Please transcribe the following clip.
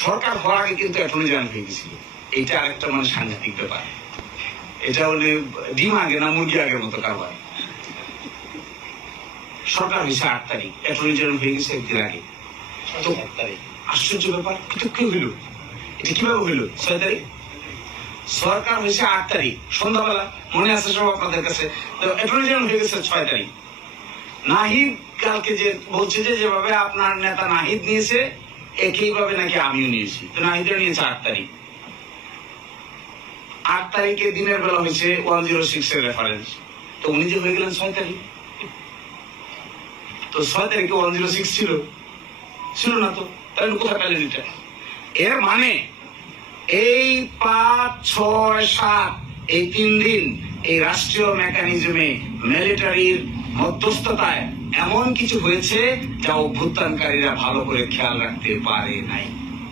সরকার হওয়ার আগে কিন্তু অ্যাটর্নি জেনারেল হয়ে গেছিল। এইটা আরেকটা মানে সাংঘাতিক ব্যাপার। এটা হলে ডিম আগে না মুরগি আগের মতো কারবার। সরকার হয়েছে 8 তারিখ, অ্যাটর্নি জেনারেল হয়ে গেছে একদিন আগে। তো আশ্চর্য ব্যাপার, এটা কি হইল? এটা কিভাবে হইল? 6 তারিখ সরকার হয়েছে, 8 তারিখ সন্ধ্যাবেলা, মনে আছে সব আপনাদের কাছে। তো অ্যাটর্নি জেনারেল হয়ে গেছে 6 তারিখ। নাহিদ কালকে যে বলছে যে যেভাবে আপনার নেতা নাহিদ নিয়েছে একইভাবে নাকি আমিও নিয়েছি। তো নাহিদের নিয়েছে 8 তারিখ। 8 তারিখে দিনের বেলা হয়েছে 106 এর রেফারেন্স। তো উনি যে হয়ে গেলেন 6 তারিখ। তো 6 তারিখে 106 ছিল না। তো তাহলে কোথায় পেলেন এটা? এর মানে এই 5, 6, 7 এই 3 দিন এই রাষ্ট্রীয় মেকানিজমে মিলিটারির মধ্যস্থতায় এমন কিছু হয়েছে যা অভ্যুত্থানকারীরা ভালো করে খেয়াল রাখতে পারে নাই।